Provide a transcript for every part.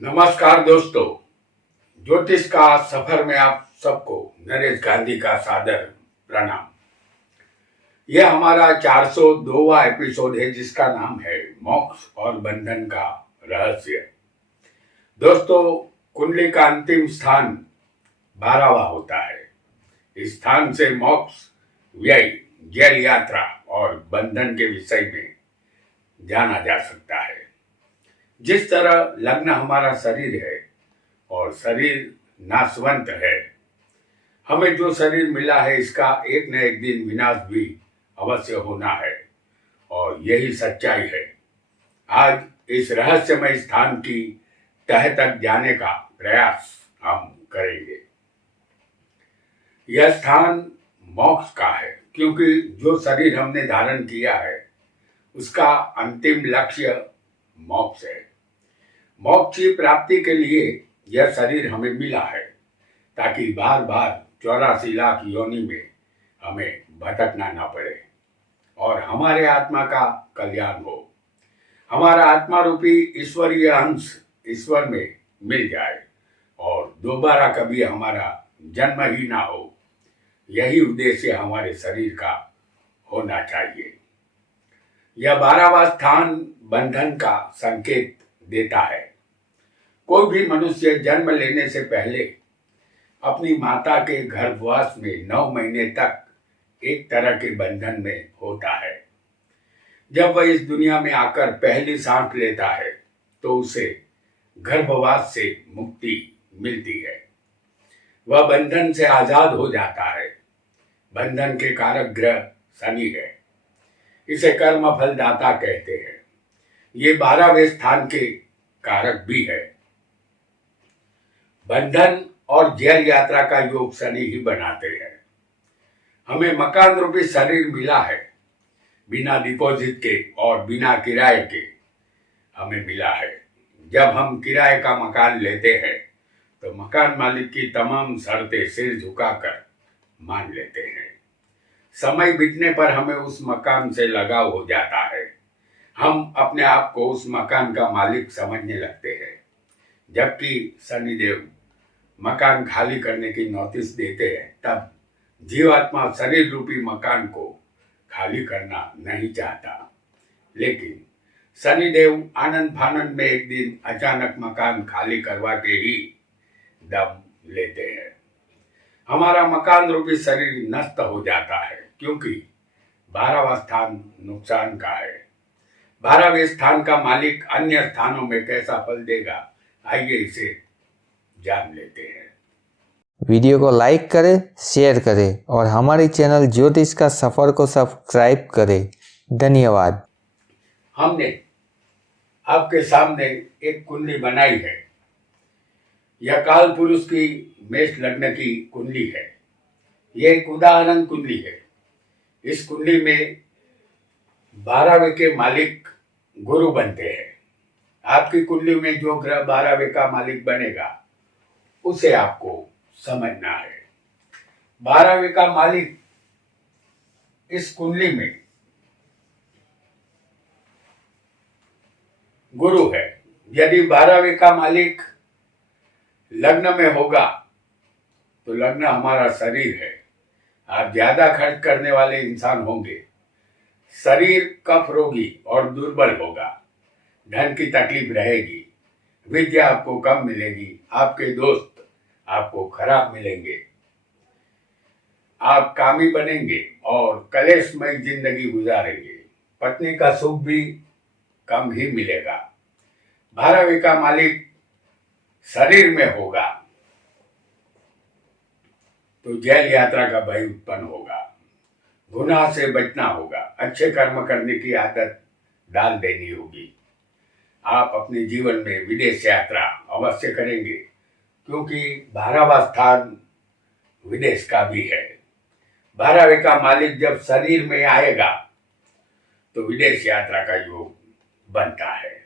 नमस्कार दोस्तों, ज्योतिष का सफर में आप सबको नरेश गांधी का सादर प्रणाम। यह हमारा 402वां एपिसोड है जिसका नाम है मोक्ष और बंधन का रहस्य। दोस्तों, कुंडली का अंतिम स्थान 12वां होता है। इस स्थान से मोक्ष, व्यय, जेल यात्रा और बंधन के विषय में जाना जा सकता है। जिस तरह लग्न हमारा शरीर है और शरीर नाशवंत है, हमें जो शरीर मिला है इसका एक न एक दिन विनाश भी अवश्य होना है और यही सच्चाई है। आज इस रहस्यमय स्थान की तह तक जाने का प्रयास हम करेंगे। यह स्थान मोक्ष का है क्योंकि जो शरीर हमने धारण किया है उसका अंतिम लक्ष्य मोक्ष है। मोक्ष की प्राप्ति के लिए यह शरीर हमें मिला है ताकि बार बार 84 लाख योनि में हमें भटकना ना पड़े और हमारे आत्मा का कल्याण हो। हमारा आत्मा रूपी ईश्वरीय अंश ईश्वर में मिल जाए और दोबारा कभी हमारा जन्म ही ना हो। यही उद्देश्य हमारे शरीर का होना चाहिए। यह 12वां स्थान बंधन का संकेत देता है। कोई भी मनुष्य जन्म लेने से पहले अपनी माता के गर्भवास में 9 महीने तक एक तरह के बंधन में होता है। जब वह इस दुनिया में आकर पहली सांस लेता है तो उसे गर्भवास से मुक्ति मिलती है। वह बंधन से आजाद हो जाता है। बंधन के कारक ग्रह शनि है। इसे कर्म फलदाता कहते हैं। ये 12वें स्थान के कारक भी है। बंधन और जेल यात्रा का योग शनि ही बनाते हैं। हमें मकान रूपी शरीर मिला है, बिना डिपॉजिट के और बिना किराए के हमें मिला है। जब हम किराए का मकान लेते हैं तो मकान मालिक की तमाम शर्तें सिर झुकाकर मान लेते हैं। समय बीतने पर हमें उस मकान से लगाव हो जाता है। हम अपने आप को उस मकान का मालिक समझने लगते हैं। जबकि शनिदेव मकान खाली करने की नोटिस देते हैं, तब जीवात्मा शरीर रूपी मकान को खाली करना नहीं चाहता। लेकिन शनिदेव आनंद फानंद में एक दिन अचानक मकान खाली करवा के ही दम लेते हैं। हमारा मकान रूपी शरीर नष्ट हो जाता है क्योंकि 12वां स्थान नुकसान का है। 12वें स्थान का मालिक अन्य स्थानों में कैसा फल देगा, आइए इसे जान लेते हैं। वीडियो को लाइक करें, शेयर करें और हमारे चैनल ज्योतिष का सफर को सब्सक्राइब करें। धन्यवाद। हमने आपके सामने एक कुंडली बनाई है। यह काल पुरुष की मेष लग्न की कुंडली है। यह एक उदाहरण कुंडली है। इस कुंडली में 12वें के मालिक गुरु बनते हैं। आपकी कुंडली में जो ग्रह 12वें का मालिक बनेगा उसे आपको समझना है। 12वें का मालिक इस कुंडली में गुरु है। यदि 12वें का मालिक लग्न में होगा तो लग्न हमारा शरीर है। आप ज्यादा खर्च करने वाले इंसान होंगे। शरीर कफ रोगी और दुर्बल होगा। धन की तकलीफ रहेगी। विद्या आपको कम मिलेगी। आपके दोस्त आपको खराब मिलेंगे। आप कामी बनेंगे और कलेशमय जिंदगी गुजारेंगे। पत्नी का सुख भी कम ही मिलेगा। 12वें का मालिक शरीर में होगा तो जेल यात्रा का भय उत्पन्न होगा। गुनाह से बचना होगा। अच्छे कर्म करने की आदत डाल देनी होगी। आप अपने जीवन में विदेश यात्रा अवश्य करेंगे क्योंकि 12वां स्थान विदेश का भी है। 12वें का मालिक जब शरीर में आएगा तो विदेश यात्रा का योग बनता है।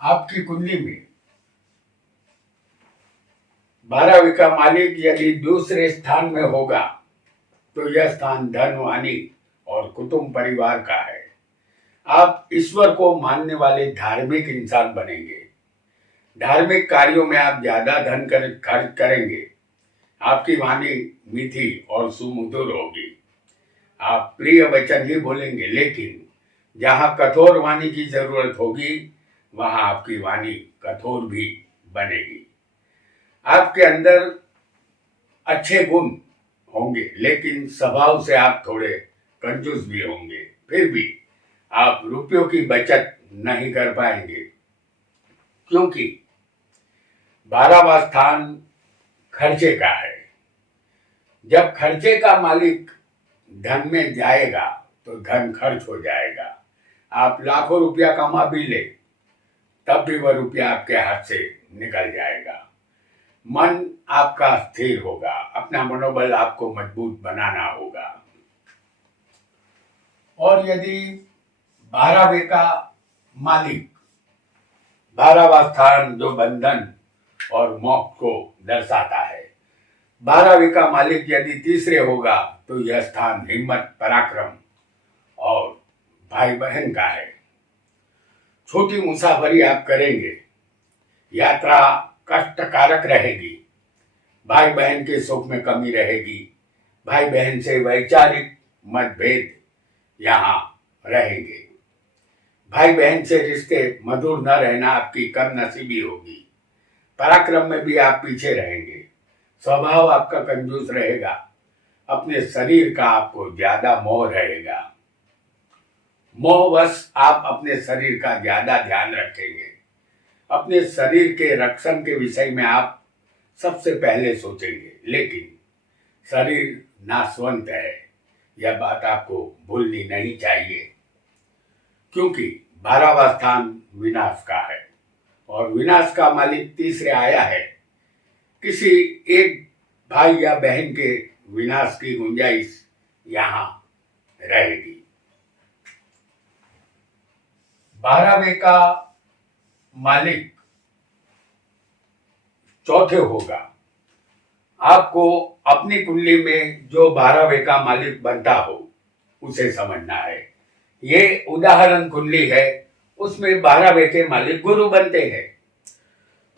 आपकी कुंडली में 12वें का मालिक यदि दूसरे स्थान में होगा तो यह स्थान धन, वाणी और कुटुंब परिवार का है। आप ईश्वर को मानने वाले धार्मिक इंसान बनेंगे। धार्मिक कार्यों में आप ज्यादा धन खर्च करेंगे। आपकी वाणी मीठी और सुमधुर होगी। आप प्रिय वचन ही बोलेंगे, लेकिन जहां कठोर वाणी की जरूरत होगी वहां आपकी वाणी कठोर भी बनेगी। आपके अंदर अच्छे गुण होंगे, लेकिन स्वभाव से आप थोड़े कंजूस भी होंगे। फिर भी आप रुपयों की बचत नहीं कर पाएंगे, क्योंकि 12वां स्थान खर्चे का है। जब खर्चे का मालिक धन में जाएगा तो धन खर्च हो जाएगा। आप लाखों रुपया कमा भी ले तब भी वह रुपया आपके हाथ से निकल जाएगा। मन आपका स्थिर होगा। अपना मनोबल आपको मजबूत बनाना होगा। और यदि 12वें का मालिक, 12वां स्थान जो बंधन और मोक्ष को दर्शाता है, 12वें का मालिक यदि तीसरे होगा तो यह स्थान हिम्मत, पराक्रम और भाई बहन का है। छोटी मुसाफरी आप करेंगे। यात्रा कष्टकारक रहेगी। भाई बहन के सुख में कमी रहेगी। भाई बहन से वैचारिक मतभेद यहाँ रहेंगे। भाई बहन से रिश्ते मधुर न रहना आपकी कम नसीबी होगी। पराक्रम में भी आप पीछे रहेंगे। स्वभाव आपका कंजूस रहेगा। अपने शरीर का आपको ज्यादा मोह रहेगा। मोहवश आप अपने शरीर का ज्यादा ध्यान रखेंगे। अपने शरीर के रक्षण के विषय में आप सबसे पहले सोचेंगे, लेकिन शरीर नाशवंत है, यह बात आपको भूलनी नहीं चाहिए, क्योंकि 12वां स्थान विनाश का है और विनाश का मालिक तीसरे आया है। किसी एक भाई या बहन के विनाश की गुंजाइश यहां रहेगी। 12वें का मालिक चौथे होगा। आपको अपनी कुंडली में जो 12वें का मालिक बनता हो उसे समझना है। ये उदाहरण कुंडली है, उसमें 12वें के मालिक गुरु बनते हैं।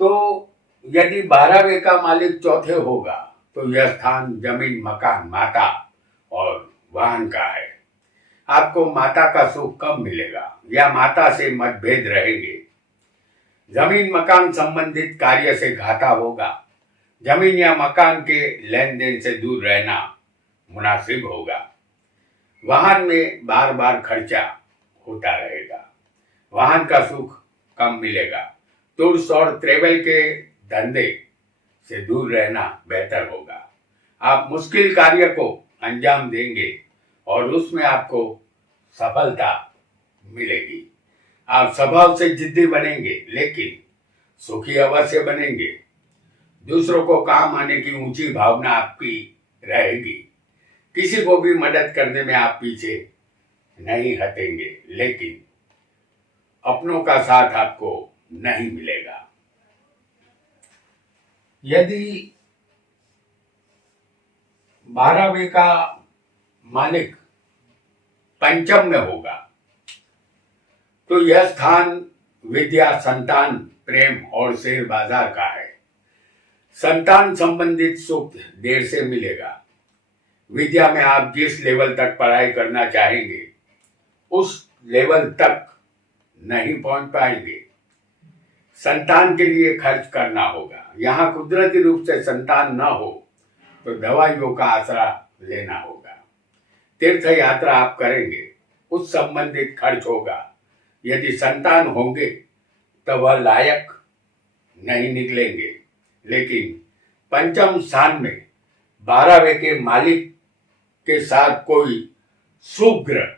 तो यदि 12वें का मालिक चौथे होगा तो यह स्थान जमीन, मकान, माता और वाहन का है। आपको माता का सुख कम मिलेगा या माता से मतभेद रहेंगे। जमीन मकान संबंधित कार्य से घाटा होगा। जमीन या मकान के लेन देन से दूर रहना मुनासिब होगा। वाहन में बार बार खर्चा होता रहेगा। वाहन का सुख कम मिलेगा। टूर्स और ट्रेवल के धंधे से दूर रहना बेहतर होगा। आप मुश्किल कार्य को अंजाम देंगे और उसमें आपको सफलता मिलेगी। आप स्वभाव से जिद्दी बनेंगे, लेकिन सुखी अवश्य बनेंगे। दूसरों को काम आने की ऊंची भावना आपकी रहेगी। किसी को भी मदद करने में आप पीछे नहीं हटेंगे, लेकिन अपनों का साथ आपको नहीं मिलेगा। यदि 12वें का मालिक पंचम में होगा तो यह स्थान विद्या, संतान, प्रेम और शेयर बाजार का है। संतान संबंधित सुख देर से मिलेगा। विद्या में आप जिस लेवल तक पढ़ाई करना चाहेंगे उस लेवल तक नहीं पहुंच पाएंगे। संतान के लिए खर्च करना होगा। यहाँ कुदरती रूप से संतान न हो तो दवाइयों का आसरा लेना होगा। तीर्थ यात्रा आप करेंगे, उस संबंधित खर्च होगा। यदि संतान होंगे तो वह लायक नहीं निकलेंगे, लेकिन पंचम स्थान में 12वें के मालिक के साथ कोई सुग्रह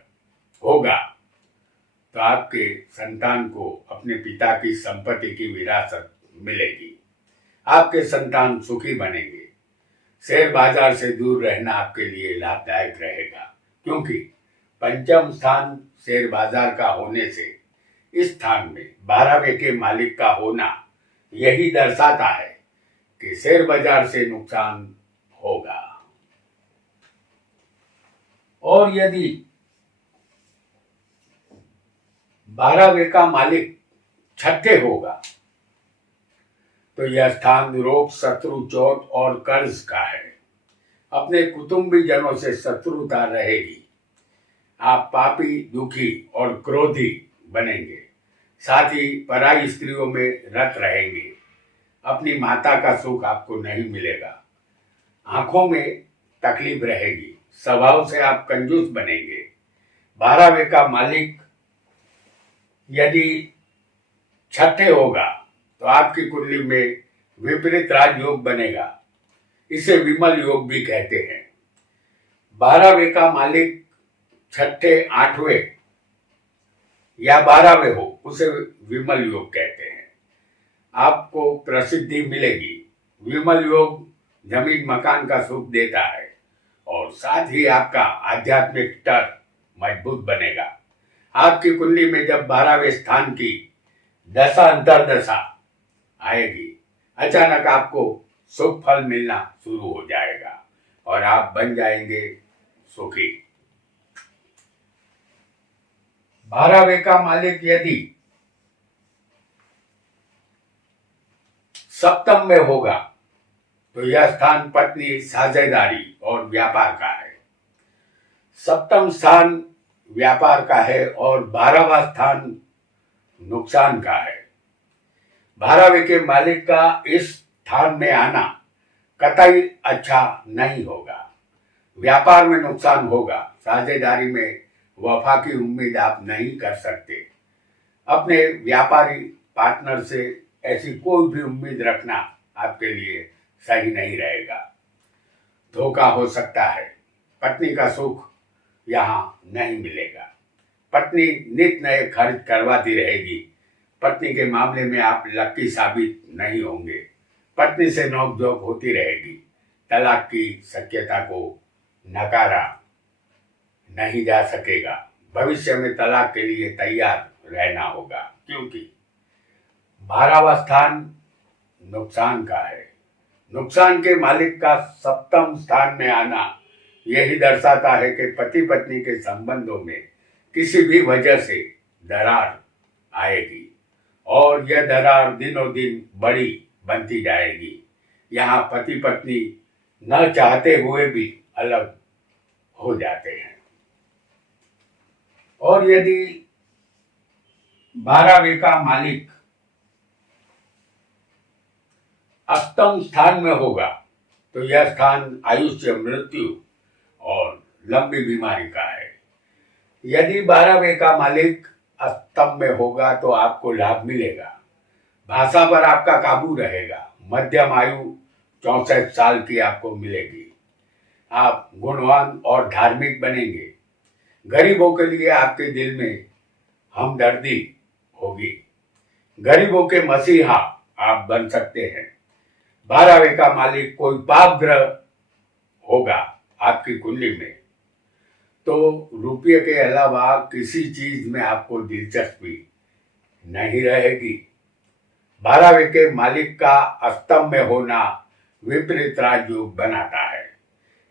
होगा तो आपके संतान को अपने पिता की संपत्ति की विरासत मिलेगी। आपके संतान सुखी बनेंगे। शेयर बाजार से दूर रहना आपके लिए लाभदायक रहेगा, क्योंकि पंचम स्थान शेयर बाजार का होने से इस स्थान में 12वें के मालिक का होना यही दर्शाता है कि शेयर बाजार से नुकसान होगा। और यदि 12वें का मालिक छठे होगा तो यह स्थान रोग, शत्रु, चोट और कर्ज का है। अपने कुटुंबीजनों से शत्रुता रहेगी। आप पापी, दुखी और क्रोधी बनेंगे। साथ ही पराई स्त्रियों में रत रहेंगे। अपनी माता का सुख आपको नहीं मिलेगा। आंखों में तकलीफ रहेगी। स्वभाव से आप कंजूस बनेंगे। 12वें का मालिक यदि छठे होगा तो आपकी कुंडली में विपरीत राजयोग बनेगा। इसे विमल योग भी कहते हैं। 12वें का मालिक छठे, 8वें या 12वें हो उसे विमल योग कहते हैं। आपको प्रसिद्धि मिलेगी। विमल योग जमीन मकान का सुख देता है और साथ ही आपका आध्यात्मिक स्तर मजबूत बनेगा। आपकी कुंडली में जब 12वें स्थान की दशा अंतर्दशा आएगी, अचानक आपको शुभ फल मिलना शुरू हो जाएगा और आप बन जाएंगे सुखी। 12वें का मालिक यदि सप्तम में होगा तो यह स्थान पत्नी, साझेदारी और व्यापार का है। सप्तम स्थान व्यापार का है और 12वां स्थान नुकसान का है। 12वें के मालिक का इस स्थान में आना कतई अच्छा नहीं होगा। व्यापार में नुकसान होगा। साझेदारी में वफा की उम्मीद आप नहीं कर सकते। अपने व्यापारी पार्टनर से ऐसी कोई भी उम्मीद रखना आपके लिए सही नहीं रहेगा। धोखा हो सकता है। पत्नी का सुख यहाँ नहीं मिलेगा। पत्नी नित नए खर्च करवाती रहेगी। पत्नी के मामले में आप लकी साबित नहीं होंगे। पत्नी से नोकझोंक होती रहेगी। तलाक की शक्यता को नकारा नहीं जा सकेगा। भविष्य में तलाक के लिए तैयार रहना होगा क्योंकि 12वां स्थान नुकसान का है। नुकसान के मालिक का सप्तम स्थान में आना यही दर्शाता है कि पति पत्नी के संबंधों में किसी भी वजह से दरार आएगी और यह दरार दिनों दिन बड़ी बनती जाएगी। यहाँ पति पत्नी न चाहते हुए भी अलग हो जाते हैं। और यदि 12वें का मालिक अष्टम स्थान में होगा तो यह स्थान आयुष्य, मृत्यु और लंबी बीमारी का है। यदि 12वें का मालिक अष्टम में होगा तो आपको लाभ मिलेगा। भाषा पर आपका काबू रहेगा। मध्यम आयु 64 साल की आपको मिलेगी। आप गुणवान और धार्मिक बनेंगे। गरीबों के लिए आपके दिल में हमदर्दी होगी। गरीबों के मसीहा आप बन सकते हैं। 12वें का मालिक कोई पाप ग्रह होगा आपकी कुंडली में तो रुपये के अलावा किसी चीज में आपको दिलचस्पी नहीं रहेगी। 12वें के मालिक का अष्टम में होना विपरीत राजयोग बनाता है।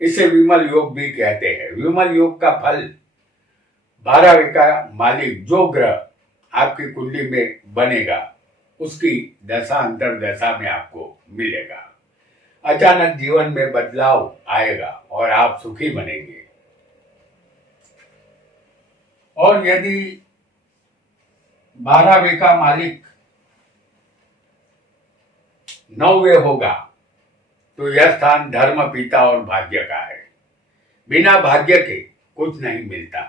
इसे विमल योग भी कहते हैं। विमल योग का फल 12वें का मालिक जो ग्रह आपकी कुंडली में बनेगा उसकी दशा अंतर्दशा में आपको मिलेगा। अचानक जीवन में बदलाव आएगा और आप सुखी बनेंगे। और यदि 12वें का मालिक 9वें होगा तो यह स्थान धर्म, पिता और भाग्य का है। बिना भाग्य के कुछ नहीं मिलता।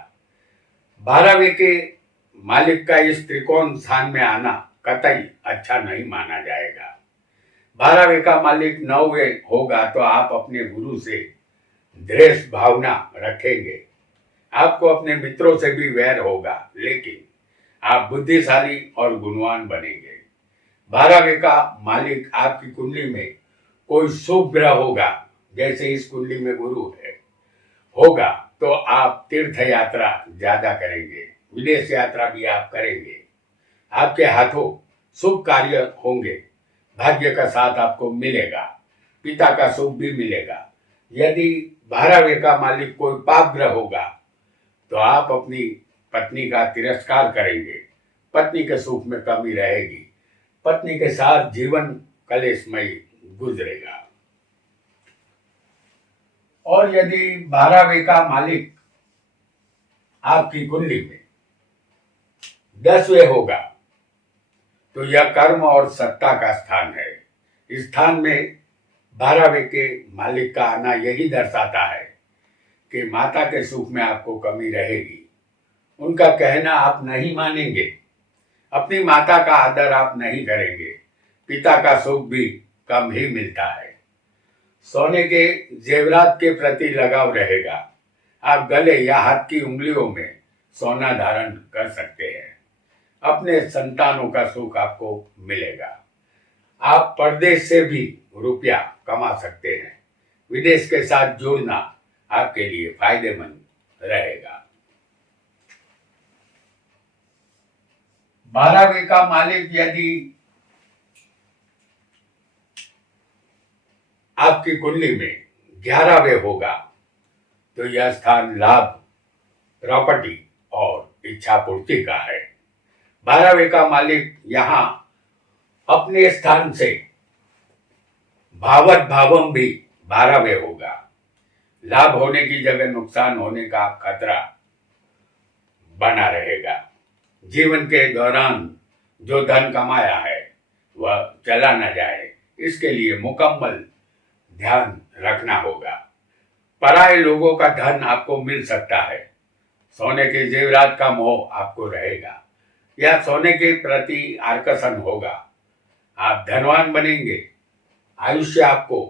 12वें के मालिक का इस त्रिकोण स्थान में आना कतई अच्छा नहीं माना जाएगा। 12वें का मालिक 9वें होगा तो आप अपने गुरु से द्वेष भावना रखेंगे। आपको अपने मित्रों से भी वैर होगा लेकिन आप बुद्धिशाली और गुणवान बनेंगे। 12वें का मालिक आपकी कुंडली में कोई शुभ ग्रह होगा, जैसे इस कुंडली में गुरु है, होगा तो आप तीर्थ यात्रा ज्यादा करेंगे। विदेश यात्रा भी आप करेंगे। आपके हाथों शुभ कार्य होंगे। भाग्य का साथ आपको मिलेगा। पिता का सुख भी मिलेगा। यदि 12वें का मालिक कोई पाप ग्रह होगा तो आप अपनी पत्नी का तिरस्कार करेंगे। पत्नी के सुख में कमी रहेगी। पत्नी के साथ जीवन कलेशमय गुजरेगा। और यदि 12वें का मालिक आपकी कुंडली में 10वें होगा तो यह कर्म और सत्ता का स्थान है। इस स्थान में 12वें के मालिक का आना यही दर्शाता है कि माता के सुख में आपको कमी रहेगी। उनका कहना आप नहीं मानेंगे, अपनी माता का आदर आप नहीं करेंगे, पिता का सुख भी कम ही मिलता है। सोने के जेवरात के प्रति लगाव रहेगा। आप गले या हाथ की उंगलियों में सोना धारण कर सकते हैं। अपने संतानों का सुख आपको मिलेगा। आप परदेश से भी रुपया कमा सकते हैं। विदेश के साथ जुड़ना आपके लिए फायदेमंद रहेगा। 12वें का मालिक यदि आपकी कुंडली में 11वें होगा तो यह स्थान लाभ, प्रॉपर्टी और इच्छा पूर्ति का है। 12वें का मालिक यहाँ अपने स्थान से भावत भावम भी 12वें होगा। लाभ होने की जगह नुकसान होने का खतरा बना रहेगा। जीवन के दौरान जो धन कमाया है वह चला न जाए, इसके लिए मुकम्मल ध्यान रखना होगा। पराये लोगों का धन आपको मिल सकता है। सोने के जेवरात का मोह आपको रहेगा या सोने के प्रति आकर्षण होगा। आप धनवान बनेंगे। आयुष्य आपको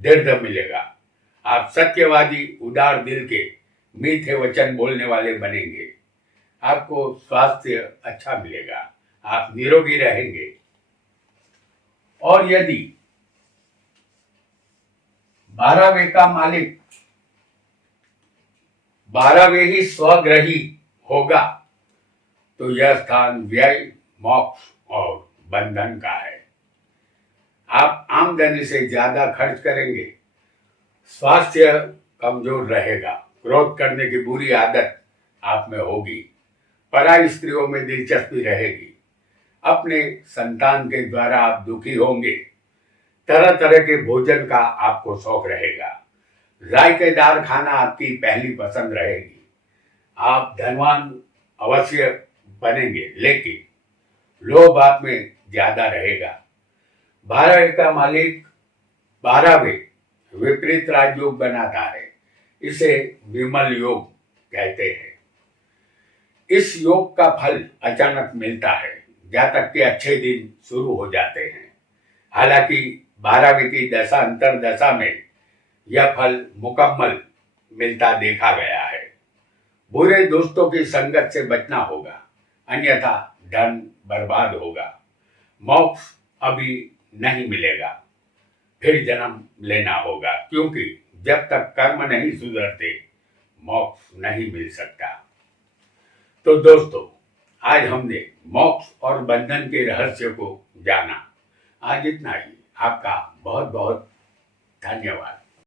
दीर्घ मिलेगा। आप सत्यवादी, उदार दिल के, मीठे वचन बोलने वाले बनेंगे। आपको स्वास्थ्य अच्छा मिलेगा। आप निरोगी रहेंगे। और यदि 12वें का मालिक 12वें ही स्वग्रही होगा तो यह स्थान व्यय, मोक्ष और बंधन का है। आप आमदनी से ज्यादा खर्च करेंगे। स्वास्थ्य कमजोर रहेगा। क्रोध करने की बुरी आदत आप में होगी। पराई स्त्रियों में दिलचस्पी रहेगी। अपने संतान के द्वारा आप दुखी होंगे। तरह तरह के भोजन का आपको शौक रहेगा। जायकेदार खाना आपकी पहली पसंद रहेगी। आप धनवान अवश्य बनेंगे, लेकिन लोभ आप में ज्यादा रहेगा। 12वें का मालिक 12वें विपरीत राजयोग बनाता है। इसे विमल योग कहते हैं। इस योग का फल अचानक मिलता है। जातक के अच्छे दिन शुरू हो जाते हैं। हालांकि 12वें की दशा अंतर दशा में यह फल मुकम्मल मिलता देखा गया है। बुरे दोस्तों की संगत से बचना होगा, अन्यथा धन बर्बाद होगा। मोक्ष अभी नहीं मिलेगा, फिर जन्म लेना होगा, क्योंकि जब तक कर्म नहीं सुधरते मोक्ष नहीं मिल सकता। तो दोस्तों, आज हमने मोक्ष और बंधन के रहस्य को जाना। आज इतना ही। आपका बहुत बहुत धन्यवाद।